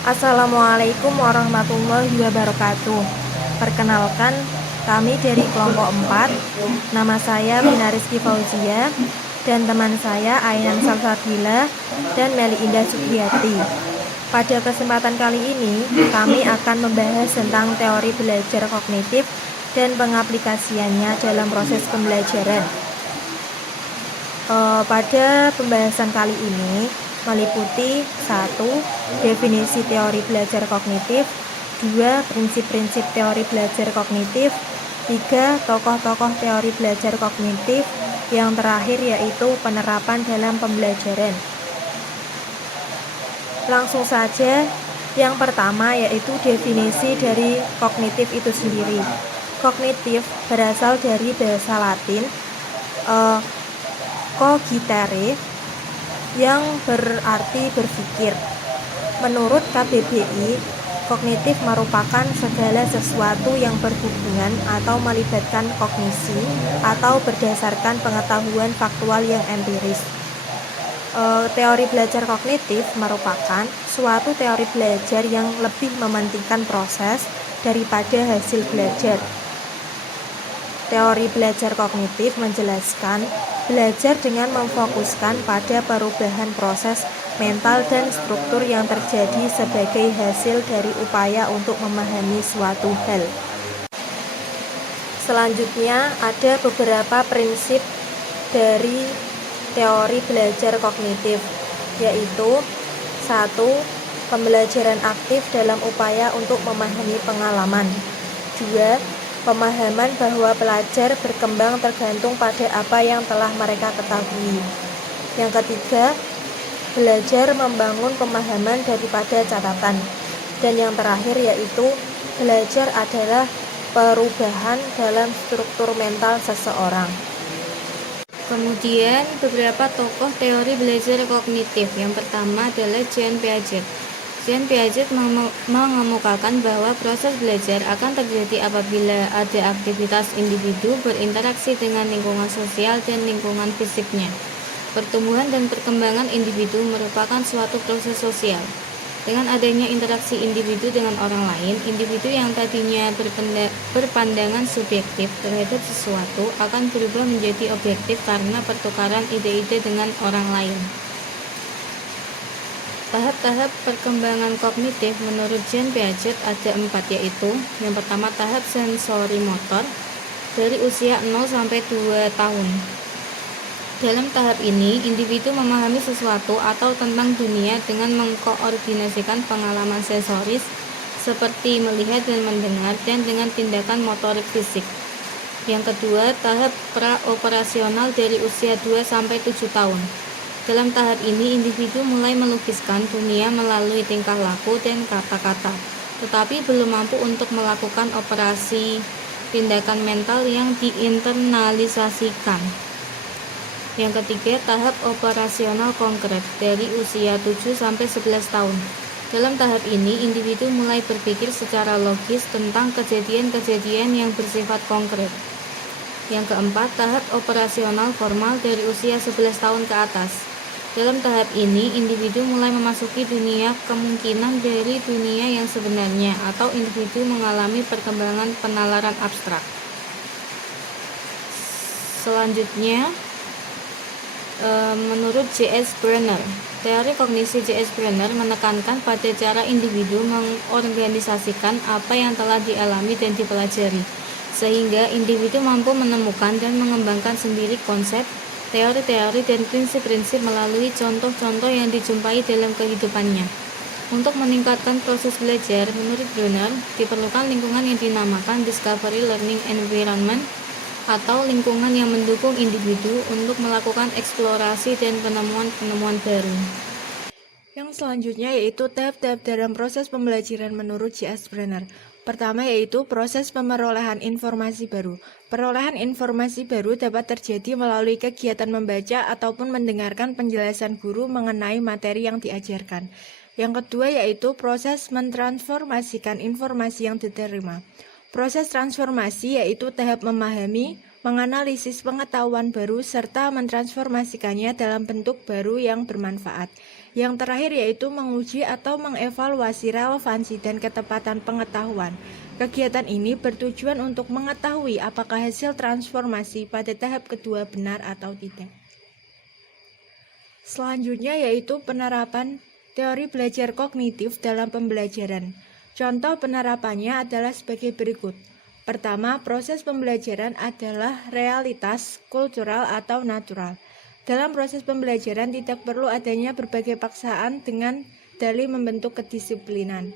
Assalamualaikum warahmatullahi wabarakatuh. Perkenalkan, kami dari kelompok 4. Nama saya Vina Rizky Fauzia dan teman saya Ainan Salsabila dan Meli Indah Supriyati. Pada kesempatan kali ini, kami akan membahas tentang teori belajar kognitif dan pengaplikasiannya dalam proses pembelajaran. Pada pembahasan kali ini meliputi 1. Definisi teori belajar kognitif, 2. Prinsip-prinsip teori belajar kognitif, 3. Tokoh-tokoh teori belajar kognitif, yang terakhir yaitu penerapan dalam pembelajaran. Langsung saja, yang pertama yaitu definisi dari kognitif itu sendiri. Kognitif berasal dari bahasa Latin cogitare, yang berarti berpikir. Menurut KBBI, kognitif merupakan segala sesuatu yang berhubungan atau melibatkan kognisi atau berdasarkan pengetahuan faktual yang empiris. Teori belajar kognitif merupakan suatu teori belajar yang lebih mementingkan proses daripada hasil belajar. Teori belajar kognitif menjelaskan belajar dengan memfokuskan pada perubahan proses mental dan struktur yang terjadi sebagai hasil dari upaya untuk memahami suatu hal. Selanjutnya ada beberapa prinsip dari teori belajar kognitif, yaitu 1. Pembelajaran aktif dalam upaya untuk memahami pengalaman. 2. Pemahaman bahwa pelajar berkembang tergantung pada apa yang telah mereka ketahui. Yang ketiga, belajar membangun pemahaman daripada catatan. Dan yang terakhir yaitu belajar adalah perubahan dalam struktur mental seseorang. Kemudian beberapa tokoh teori belajar kognitif. Yang pertama adalah Jean Piaget. Jean Piaget mengemukakan bahwa proses belajar akan terjadi apabila ada aktivitas individu berinteraksi dengan lingkungan sosial dan lingkungan fisiknya. Pertumbuhan dan perkembangan individu merupakan suatu proses sosial. Dengan adanya interaksi individu dengan orang lain, individu yang tadinya berpandangan subjektif terhadap sesuatu akan berubah menjadi objektif karena pertukaran ide-ide dengan orang lain. Tahap-tahap perkembangan kognitif menurut Jean Piaget ada 4, yaitu yang pertama tahap sensori motor dari usia 0 sampai 2 tahun. Dalam tahap ini, individu memahami sesuatu atau tentang dunia dengan mengkoordinasikan pengalaman sensoris seperti melihat dan mendengar dan dengan tindakan motorik fisik. Yang kedua, tahap praoperasional dari usia 2 sampai 7 tahun. Dalam tahap ini, individu mulai melukiskan dunia melalui tingkah laku dan kata-kata, tetapi belum mampu untuk melakukan operasi tindakan mental yang diinternalisasikan. Yang ketiga, tahap operasional konkret dari usia 7 sampai 11 tahun. Dalam tahap ini, individu mulai berpikir secara logis tentang kejadian-kejadian yang bersifat konkret. Yang keempat, tahap operasional formal dari usia 11 tahun ke atas. Dalam tahap ini, individu mulai memasuki dunia kemungkinan dari dunia yang sebenarnya, atau individu mengalami perkembangan penalaran abstrak. Selanjutnya, menurut J.S. Brenner, teori kognisi J.S. Brenner menekankan pada cara individu mengorganisasikan apa yang telah dialami dan dipelajari, sehingga individu mampu menemukan dan mengembangkan sendiri konsep, teori-teori, dan prinsip-prinsip melalui contoh-contoh yang dijumpai dalam kehidupannya. Untuk meningkatkan proses belajar, menurut Brenner, diperlukan lingkungan yang dinamakan Discovery Learning Environment, atau lingkungan yang mendukung individu untuk melakukan eksplorasi dan penemuan-penemuan baru. Yang selanjutnya yaitu tahap-tahap dalam proses pembelajaran menurut J.S. Brenner. Pertama yaitu proses pemerolehan informasi baru. Perolehan informasi baru dapat terjadi melalui kegiatan membaca ataupun mendengarkan penjelasan guru mengenai materi yang diajarkan. Yang kedua yaitu proses mentransformasikan informasi yang diterima. Proses transformasi yaitu tahap memahami, menganalisis pengetahuan baru serta mentransformasikannya dalam bentuk baru yang bermanfaat. Yang terakhir yaitu menguji atau mengevaluasi relevansi dan ketepatan pengetahuan. Kegiatan ini bertujuan untuk mengetahui apakah hasil transformasi pada tahap kedua benar atau tidak. Selanjutnya yaitu penerapan teori belajar kognitif dalam pembelajaran. Contoh penerapannya adalah sebagai berikut. Pertama, proses pembelajaran adalah realitas, kultural, atau natural. Dalam proses pembelajaran tidak perlu adanya berbagai paksaan dengan dalih membentuk kedisiplinan.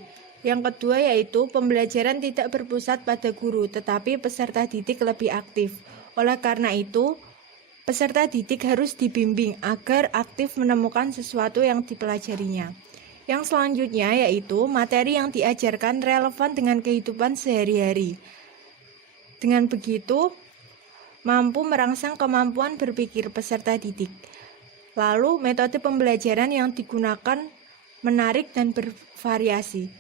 Yang kedua yaitu pembelajaran tidak berpusat pada guru, tetapi peserta didik lebih aktif. Oleh karena itu, peserta didik harus dibimbing agar aktif menemukan sesuatu yang dipelajarinya. Yang selanjutnya yaitu materi yang diajarkan relevan dengan kehidupan sehari-hari. Dengan begitu, mampu merangsang kemampuan berpikir peserta didik. Lalu, metode pembelajaran yang digunakan menarik dan bervariasi.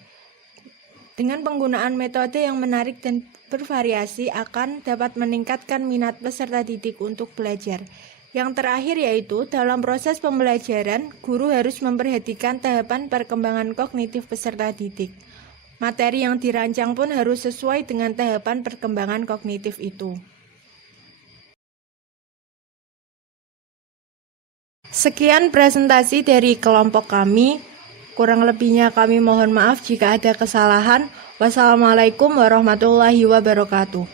Dengan penggunaan metode yang menarik dan bervariasi akan dapat meningkatkan minat peserta didik untuk belajar. Yang terakhir yaitu, dalam proses pembelajaran, guru harus memperhatikan tahapan perkembangan kognitif peserta didik. Materi yang dirancang pun harus sesuai dengan tahapan perkembangan kognitif itu. Sekian presentasi dari kelompok kami. Kurang lebihnya kami mohon maaf jika ada kesalahan. Wassalamualaikum warahmatullahi wabarakatuh.